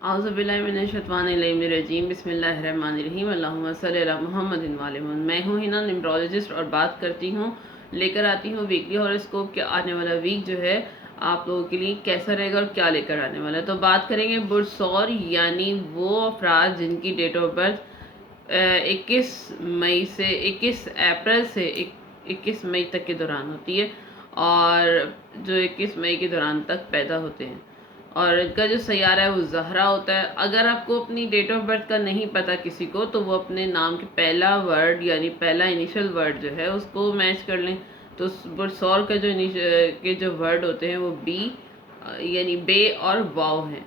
अऊज़ु बिल्लाहि मिनश्शैतानिर्रजीम बिस्मिल्लाहिर्रहमानिर्रहीम अल्लाहुम्मा सल्लि अला मुहम्मद व आले मुहम्मद। मैं हूँ हिना न्यूमरोलॉजिस्ट और बात करती हूँ, लेकर आती हूँ वीकली हॉरोस्कोप के आने वाला वीक जो है आप लोगों के लिए कैसा रहेगा और क्या लेकर आने वाला है। तो बात करेंगे बुर्सौर यानी वो अफराद जिनकी डेट ऑफ बर्थ 21 अप्रैल से 21 मई तक के दौरान होती है, और जो 21 मई के दौरान तक पैदा होते हैं, और इनका जो सैयारा है वो ज़हरा होता है। अगर आपको अपनी डेट ऑफ बर्थ का नहीं पता किसी को, तो वो अपने नाम के पहला वर्ड यानी पहला इनिशियल वर्ड जो है उसको मैच कर लें। तो बुरसौर का के जो वर्ड होते हैं वो बी यानी बे और वाव हैं।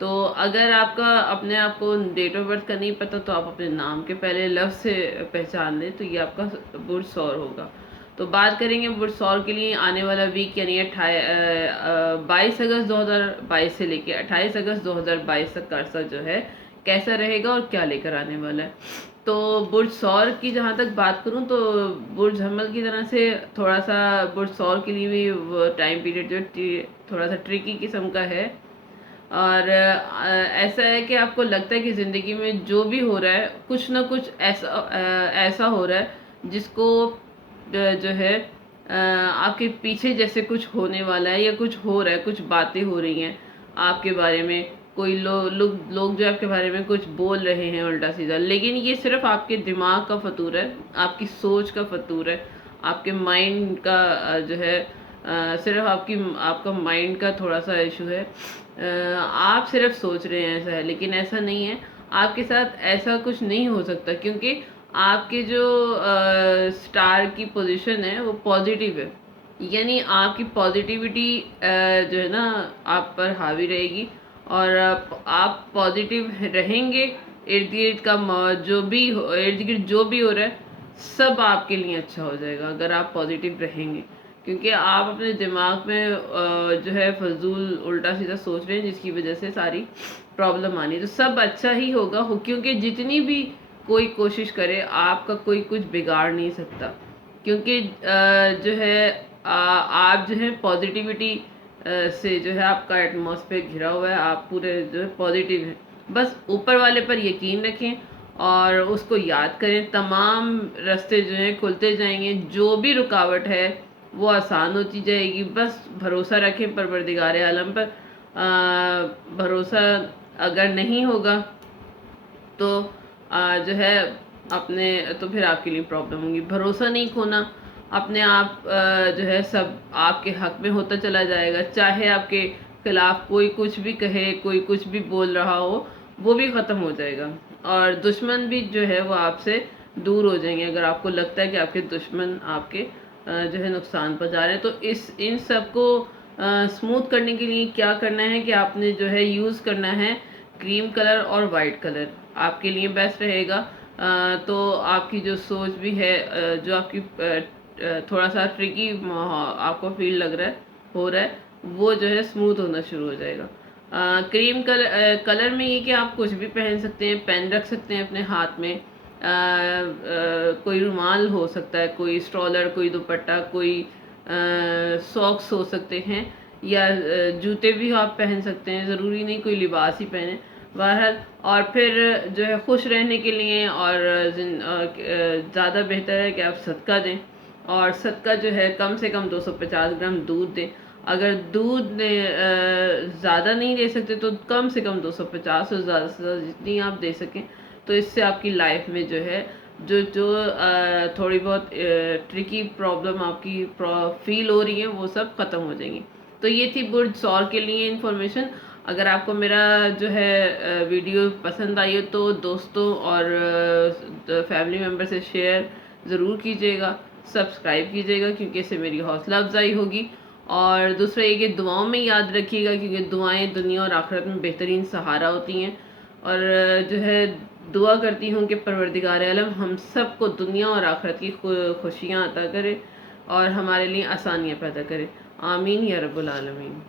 तो अगर आपका अपने आप को डेट ऑफ बर्थ का नहीं पता, तो आप अपने नाम के पहले लफ्ज़ से पहचान लें, तो ये आपका बुरसौर होगा। तो बात करेंगे बुरसौर के लिए आने वाला वीक यानी 22 अगस्त 2022 से लेके 28 अगस्त 2022 तक का अरसा जो है कैसा रहेगा और क्या लेकर आने वाला है। तो बुरसौर की जहाँ तक बात करूँ, तो बुर्ज हमल की तरह से थोड़ा सा बुरसौर के लिए भी वो टाइम पीरियड जो थोड़ा सा ट्रिकी किस्म का है। और ऐसा है कि आपको लगता है कि ज़िंदगी में जो भी हो रहा है कुछ ना कुछ ऐसा हो रहा है जिसको जो है आपके पीछे जैसे कुछ होने वाला है, या कुछ हो रहा है, कुछ बातें हो रही हैं आपके बारे में। कोई लोग जो आपके बारे में कुछ बोल रहे हैं उल्टा सीधा, लेकिन ये सिर्फ आपके दिमाग का फतूर है, आपकी सोच का फतूर है, आपके माइंड का जो है सिर्फ आपका माइंड का थोड़ा सा इशू है। आप सिर्फ सोच रहे हैं ऐसा है, लेकिन ऐसा नहीं है। आपके साथ ऐसा कुछ नहीं हो सकता, क्योंकि आपके जो स्टार की पोजीशन है वो पॉजिटिव है, यानी आपकी पॉजिटिविटी जो है ना आप पर हावी रहेगी, और आप पॉजिटिव रहेंगे। इर्द गिर्द का इर्द गिर्द जो भी हो रहा है सब आपके लिए अच्छा हो जाएगा अगर आप पॉजिटिव रहेंगे, क्योंकि आप अपने दिमाग में जो है फजूल उल्टा सीधा सोच रहे हैं, जिसकी वजह से सारी प्रॉब्लम आनी। तो सब अच्छा ही होगा क्योंकि जितनी भी कोई कोशिश करे आपका कोई कुछ बिगाड़ नहीं सकता, क्योंकि जो है आप जो है पॉजिटिविटी से जो है आपका एटमॉस्फेयर घिरा हुआ है, आप पूरे जो है पॉजिटिव हैं। बस ऊपर वाले पर यकीन रखें और उसको याद करें, तमाम रास्ते जो हैं खुलते जाएंगे, जो भी रुकावट है वो आसान होती जाएगी। बस भरोसा रखें परवरदिगार आलम पर। भरोसा अगर नहीं होगा तो जो है अपने तो फिर आपके लिए प्रॉब्लम होगी। भरोसा नहीं खोना, अपने आप जो है सब आपके हक में होता चला जाएगा। चाहे आपके खिलाफ कोई कुछ भी कहे, कोई कुछ भी बोल रहा हो, वो भी ख़त्म हो जाएगा, और दुश्मन भी जो है वो आपसे दूर हो जाएंगे। अगर आपको लगता है कि आपके दुश्मन आपके जो है नुकसान पहुंचा रहे हैं, तो इन सब को स्मूथ करने के लिए क्या करना है कि आपने जो है यूज़ करना है क्रीम कलर और वाइट कलर, आपके लिए बेस्ट रहेगा। तो आपकी जो सोच भी है, जो आपकी थोड़ा सा ट्रिकी आपको फील लग रहा है हो रहा है, वो जो है स्मूथ होना शुरू हो जाएगा। क्रीम कलर में ये कि आप कुछ भी पहन सकते हैं, पेन रख सकते हैं अपने हाथ में, कोई रुमाल हो सकता है, कोई स्ट्रॉलर, कोई दुपट्टा, कोई सॉक्स हो सकते हैं, या जूते भी आप पहन सकते हैं, ज़रूरी नहीं कोई लिबास ही पहने बहरहाल। और फिर जो है खुश रहने के लिए और ज़्यादा बेहतर है कि आप सदका दें, और सदका जो है कम से कम 250 ग्राम दूध दें। अगर दूध ज़्यादा नहीं दे सकते तो कम से कम 250 और ज़्यादा से ज़्यादा जितनी आप दे सकें, तो इससे आपकी लाइफ में जो है जो जो थोड़ी बहुत ट्रिकी प्रॉब्लम आपकी फील हो रही है वो सब ख़त्म हो जाएंगी। तो ये थी बुर्ज सौर के लिए इन्फॉर्मेशन। अगर आपको मेरा जो है वीडियो पसंद आई हो तो दोस्तों और फैमिली मेम्बर से शेयर ज़रूर कीजिएगा, सब्सक्राइब कीजिएगा, क्योंकि इससे मेरी हौसला अफजाई होगी। और दूसरा ये कि दुआओं में याद रखिएगा, क्योंकि दुआएं दुनिया और आखिरत में बेहतरीन सहारा होती हैं। और जो है दुआ करती हूँ कि परवरदिगार आलम हम सब को दुनिया और आखिरत की खुशियाँ अता करे और हमारे लिए आसानियाँ पैदा करे। आमीन या रब्बुल आलमीन।